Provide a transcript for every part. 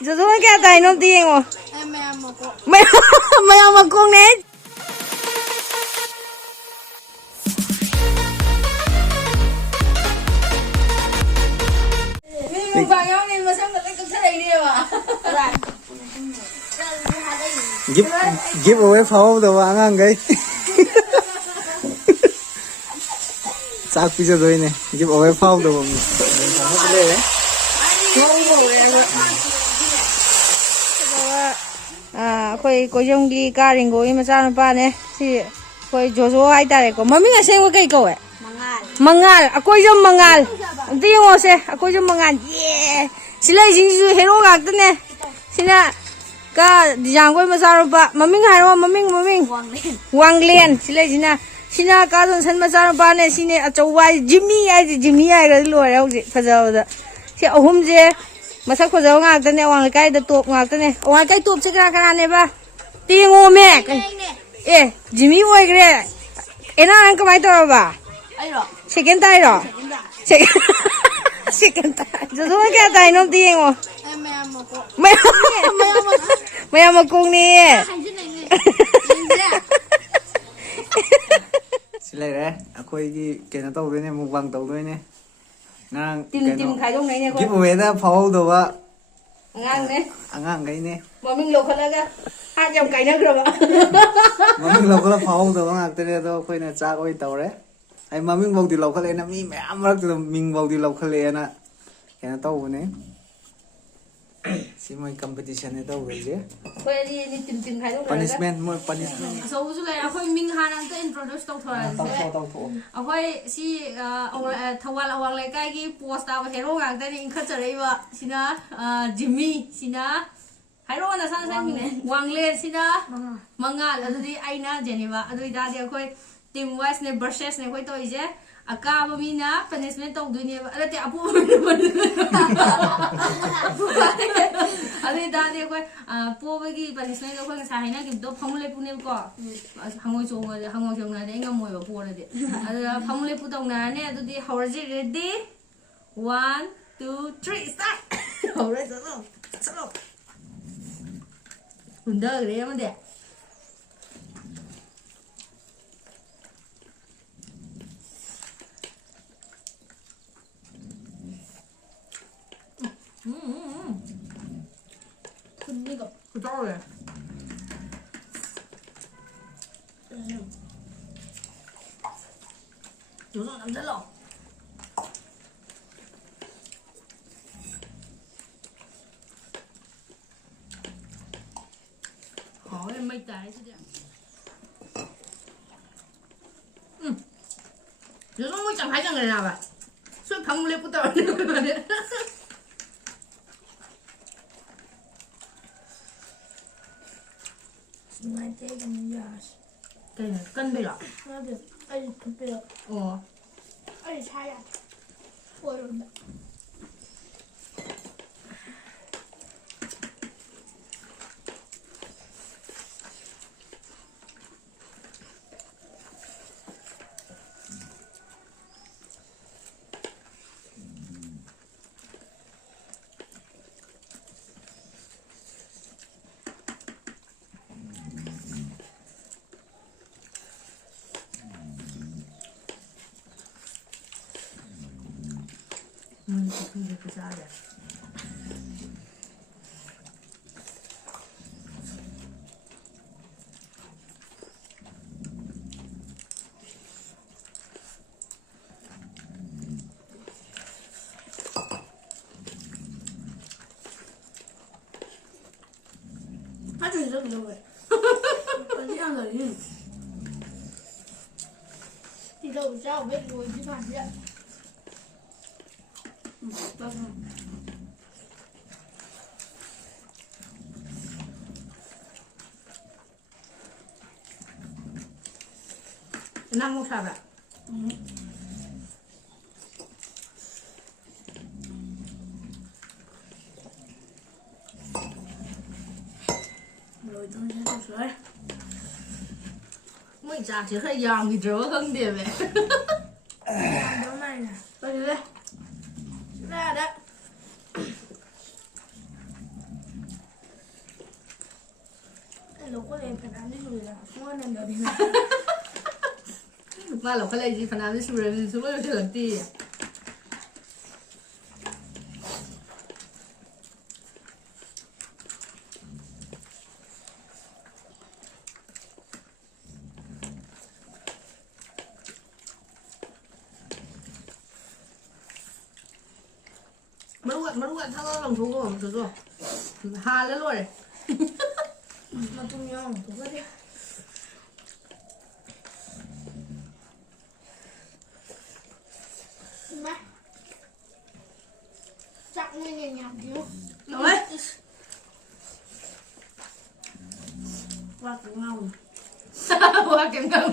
Giờ tôi cái tay nó tiền rồi. Mày mà con nè. Mình vào nhau nên mà sao người ta cứ thế này đi mà. Give away pháo đâu mà ngang cái. Sao bây giờ rồi nè, give away pháo đâu mà. Khoi Kojonggi Karingo Imachanupane si khoi Jojo haitare ko maminga sengwa kai ko e mangal akoi jom mangal dingo se akoi jom mangal ye silai jingju hero ngak tane sina ka dijangoi machanupa maming haro maming wanglen silai sina ka don san machanupa ne sine achowai Jimmy ai ga lo ra hoji fajaw da si ahum je masak fajaw ngak tane wang kai da top ngak tane wang kai top se kara ne ba tingo me e Jimmy oi gre ena an kamai to ba ai ro second tai ro second tai jo so ka tai no tingo mày mà cùng nè xin lỗi đấy, tôi cái nó tàu đấy nè, một vàng tàu đấy nè, ngang tìm khai trong này nè give away đó pháo đâu ạ, ngang đấy, ngang cái nè, mà mình lột hết ra, hai dòng cái nữa rồi ạ, mà mình lột cái pháo đâu ngang cái này đâu, tôi này cha tôi tàu đấy, ai mà mình vào thì lột cái này nè, mình mẹ mà mình vào thì lột cái này nè, cái nó tàu này. Si may competition ito wala. Pwede ni tim khai trong này. Punishment mo punishment. So usu lai akhoi ming hanan te introduce tau thora. Tau. Akhoi si thawal awang lai kai gi post ta hero ngang te ni kha charai ba sina Jimmy sina hero na san wangle sina mangal adudi aina jeniba adui da di akhoi team wise ne versus ne khoi to ije akaba mina punishment tau duine ba ate apu adui da di akhoi po ba gi punishment akhoi sa haina gi do phangule pune ko hangoi chong na de ngamoi ba po de ada phangule pu tong na ne adudi hawraji ready 1 2 3 start hawrai chalo Bunda gede mà deh. Ini kok kecil ya. Chú nó nằm rất lâu. Hỏi em mấy trái chứ đấy. Chú nó mới chẳng thấy người nào vậy. Suốt không lên của tao nữa. Cây này cân bây giờ. Ồ. Mình được cái ra đấy.他就是这个味，这样的人，你知道我家我妹给我一盘鸡。Năng một sao vậy? Rồi tôi sẽ tập sửa. Mấy cha chỉ hơi giòn thì rửa hơn điểm vậy. Đó này nè, tôi đi đây. Ra đó. เลยพนันที่สุดเลยมั่วนั่นเดี๋ยวนี้ มาเราเขาเลยจีพนันที่สุดเลยสุดเลยเฉลิมตีอ่ะมารู้กันถ้าเราลงทุนก็ผมซื้อตัวหาแล้วรวย มาตุ้มยองถูกก็ได้ไหมจักมือเนี่ยหยาบดิ้ว เอาไหม ว่ากูเงา ว่าเก็บเงิน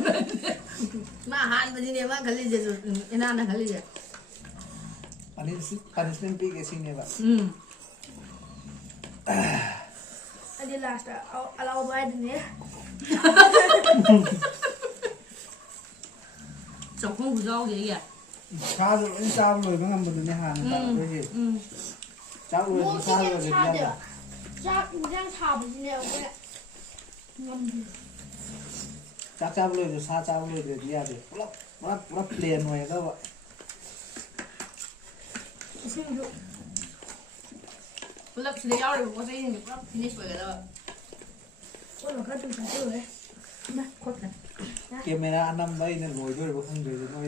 มาหารไปที่นี่ว่าเขาเรียกจะไอ้นั่นนะเขาเรียก punishment big as in ever อันนี้ last เอาเราไว้ตรงนี้ สองคนผู้เจ้าเยอะ cha rồi anh cha rồi mới làm một đứa hàng tạo cái gì cha rồi มู thì ที่ cha ยัง rồi thì ชา ra เดือ là ดชายังชาไปที่เนี่ยเว้ยงอมดี cha rồi thì cha rồi thì ra thì nó plain rồi đó vậy ซึ่งดู ๆแล้วทีเดียวเลยผมก็จะยินก็ฟินิชไปแล้ว ว่าเราก็ดูฉันด้วยนะคดกัน camera anh năm mấy nên ngồi thôi mà không được nói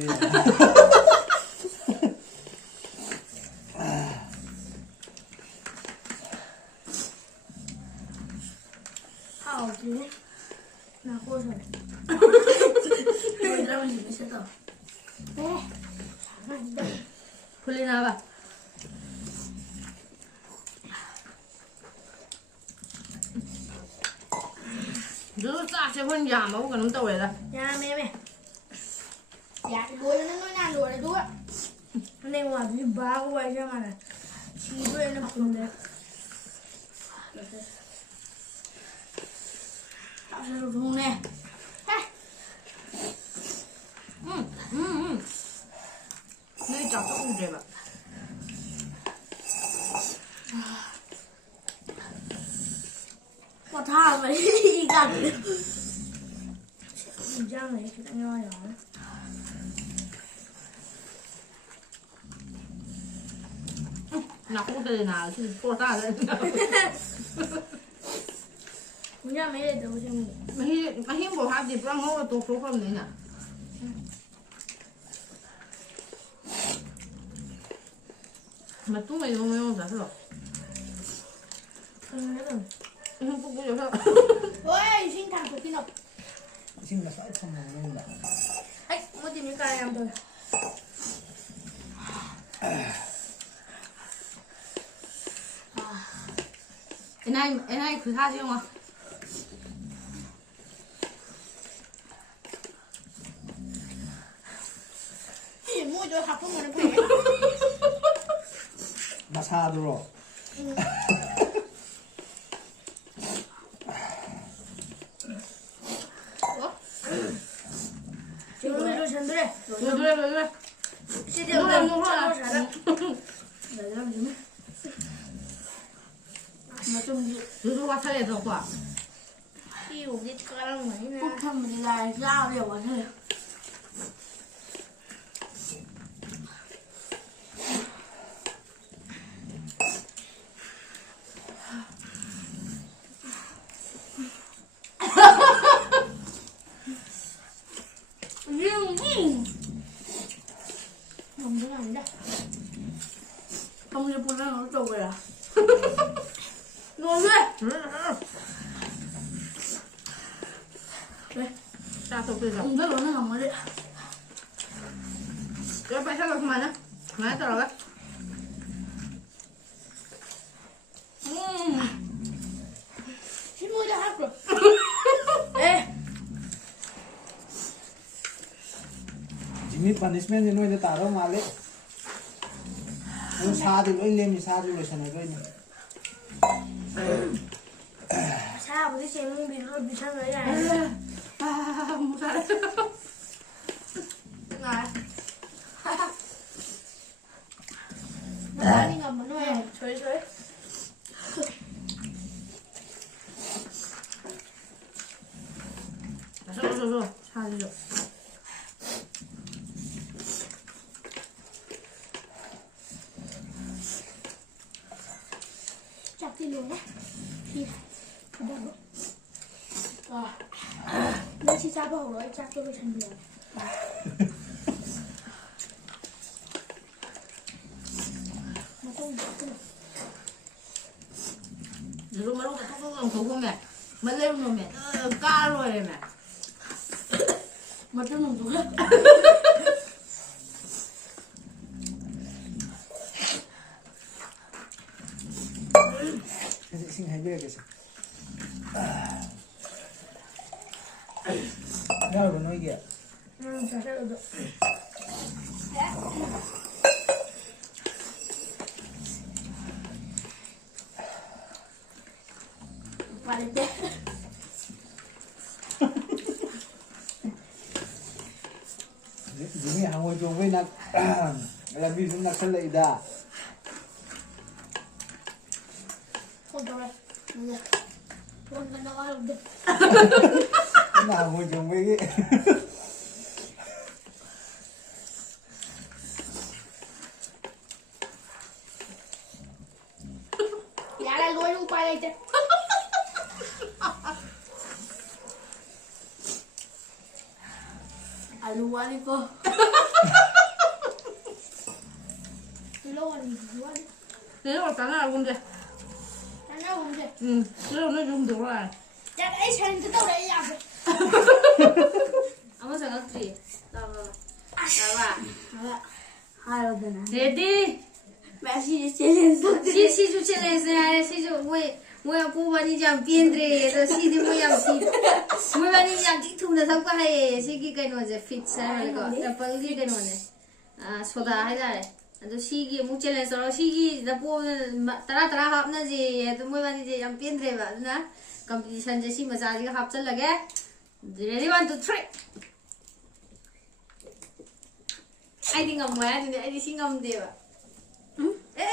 ข้าวจริงน่าโคตรเลยแล้วมันไม่ใช่ต่อเอ๊ะ คุณลีนาป่ะดูจ้าเชื่อคนยามมาพวกกันน้ำเต้าเลยละ ยาแม่แม่อยากดูแล้วนั่นนู่นนั่นดูเลยด้วยในหัวมีบ้าก็ไว้ใช่ไหมนะชี้ด้วยนะคุณเลยเอาสรุปตรงนี้เฮ้ย นี่จับต้องอุ้มเจ็บอ่ะ มาท่าไปอีกอันย่างเลยคิดง่ายๆหรอ หนักพวกเดินหนาที่พวกตาเลย คุณย่าไม่ได้ดูใช่ไหม ไม่ให้บอกฮาดิบร่างเขาตัวครุกคนนี้น่ะมาตุ้งไม่รู้ไม่รู้จักหรอก ไม่ได้ พวกกูอยู่เถอะ เฮ้ยชิงทางกูที่นก xin là phải không làm nên là เฮ้ยมันจะมีการยำตัว ไอ้นายคือท่าใช่ไหม ที่มูจะทับพวกมันไป mà xa rồi ฉันดูฉันด้วย 对， 谢谢我的梦话啥的。来让你们，มาจุ่มดิ รู้ว่าทะเลตกว่า ที่อยู่ที่กลางไหนนะพวกทำมันลายเล่าเดี๋ยววันนี้他们就不让我走了。我对，对，下头对上，我这轮那什么的，要摆下来干嘛呢？来走了。去摸点哈子。哎， Jimmy punishment như nuôi tao đâu mà lấy nó xa thì lỗi lên thì xa thì lỗi sân rồi nhỉ ใช่ผมที่เชียงมีบินรถบินช่างเลยไง 没啥。 ไงมานี่กับมันด้วยเฉย 찔러네. 나 진짜 먹어. 짝쪽이 전부야. Lúc mà lúc mà không có không mẹ mà lên rồi mẹ ca rồi mẹ mà tôi nồng túi xin hãy biết cái nào rồi nói gì 잘 살아도. 말했대. Jimmy hàng chung với nặc làm gì chúng nặc thân lợi đà 혼자래. 혼자 나가는데. nào ngồi chung với cái 야라 노래 오빠가 이제. 알루와니까. 일로와니 누와니. thế rồi cắn là không được 나나 오는데. rồi nó dùng được rồi 야, 이 차는 또 그래 야. 아무 생각 없지 나와 알아. 하여 되나. ready 메시지 챌린지. 시주 챌린지 시주 뭐야 보바니 장 비엔드레 시디 뭐야 시 뭐바니 장 틱tum다 섞고 해 시기 그노제 피츠 말고 빨리 그노네 아 소다 하이다래 아주 시기 뭐 챌린지 시기 나 보는 따라 합나지 또 뭐바니 이제 장 비엔드레 봐나 컴피티션 제 시 마사지가 합절라게 ready 1 2 3 ai đi ngầm quá thì ai đi xin ngầm đều ạ ê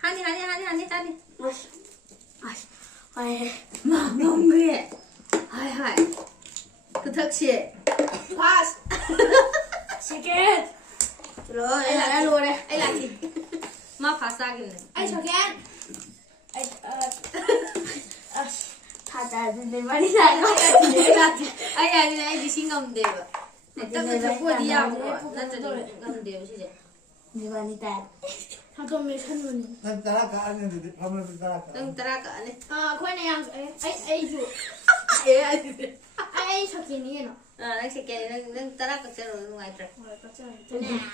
hani 아이. mà ngầm ghê hai cứ thật xịt 파스. 세계. rồi ai là luôn đây ai là gì mà phá xa kìa này 아이 저게. 다다는데 말이야. ai đi xin ngầm đều ạ tất cả các cô đi học nó cho đi ngầm đều chứ gì 니만이다. 잠깐만 선물이. 난 따라가 아는데 밥을 따라가 đừng ta cả này 아, 그냥 에이 주. 에이 저기니 너. nó sẽ kêu đừng ta cả chơi rồi ngoài trời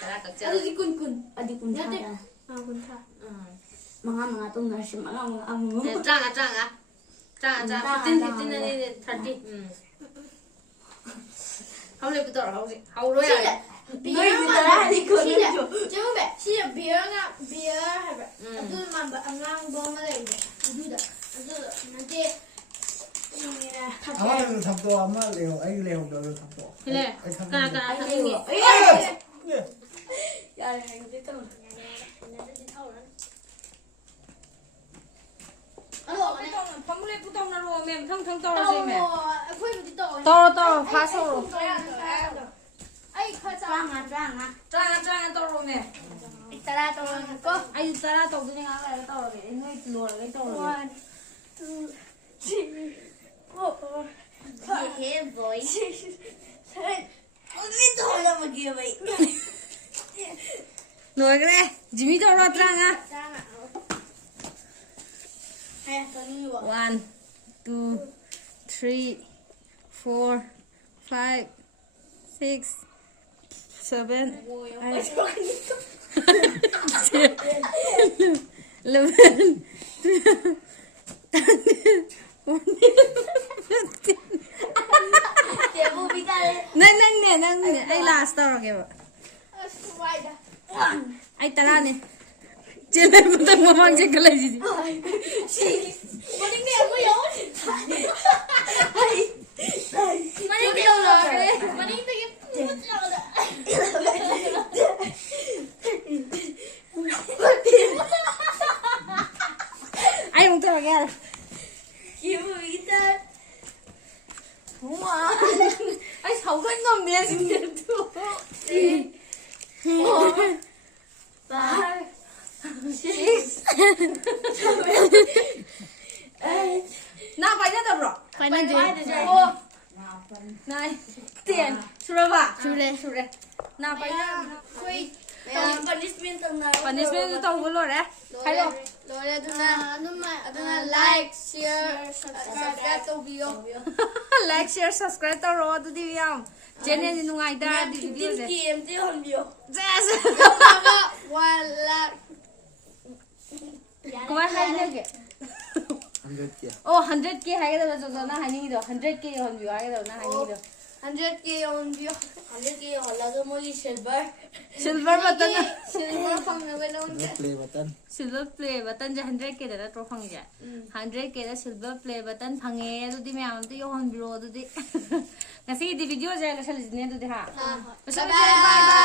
ta cả chơi 어디 꾼꾼. 어디 군사다. 아, 군타. mga tong nasi mga amo. trang à 15 này 30 không lấy bút không gì không rồi à 비어가 시작 비어가 비어 해봐. 아두만 안강 보면 돼. 아두다. 나한테 아마도 잡도 아마 레오 아이 레오 너를 잡도 그래 까까 선생님 야, 이거 됐다. không lấy bút nó rồi mềm thăng to rồi gì mẹ 코이부터 to phá sổ 아이 가자. trang to rồi mẹ 따라 떨어졌고. ai ta to cái này là to rồi người lùa cái to rồi 1, 2, 3, 4, 5, 예, boy. 6, 7. 어디 또 올라오기야, 왜? nồi cái này Jimmy to rồi trang à 짱아. 아야, 너는 이거. 1 2 3 4 5 6 7 11 대부비가 nâng ai last tao rồi kìa 아, 스와이다. ai ta la này trên đây một tầng mà mang trên cái này gì 머리가 뭐야? 머리가 올라가래. 머리가 되게 뿌듯하다. ai không tao nghe 기부비가 우와 ai xấu cái ngầm đi xin tiền thu 빠 나 파이나더브로. 파이나지. 오. 9, 10. 수라봐. 수래. 나 파이나. Wait. Punishment ang na. Punishment ito ulo re. Hello. Lore aduna like, share, subscribe tawbiyo. Like, share, subscribe taro adudi yam. Channel ni nungai da di video se. KMT honbiyo. Yes. Wala. Kuma hai lage. 100K. Oh 100k hai ga da jo na hani do 100k on view hai ga na hani do. 100k honbiyo. Honestly, halaga mo yung silver. Silver button. Silver fangnaga na unja. Play button. Silver play button ja 100k da to phang ja. 100k da silver play button phange adudi me am to yo hon biro adudi. Ngasi di video ja la sal jine adudi ha. Bye bye.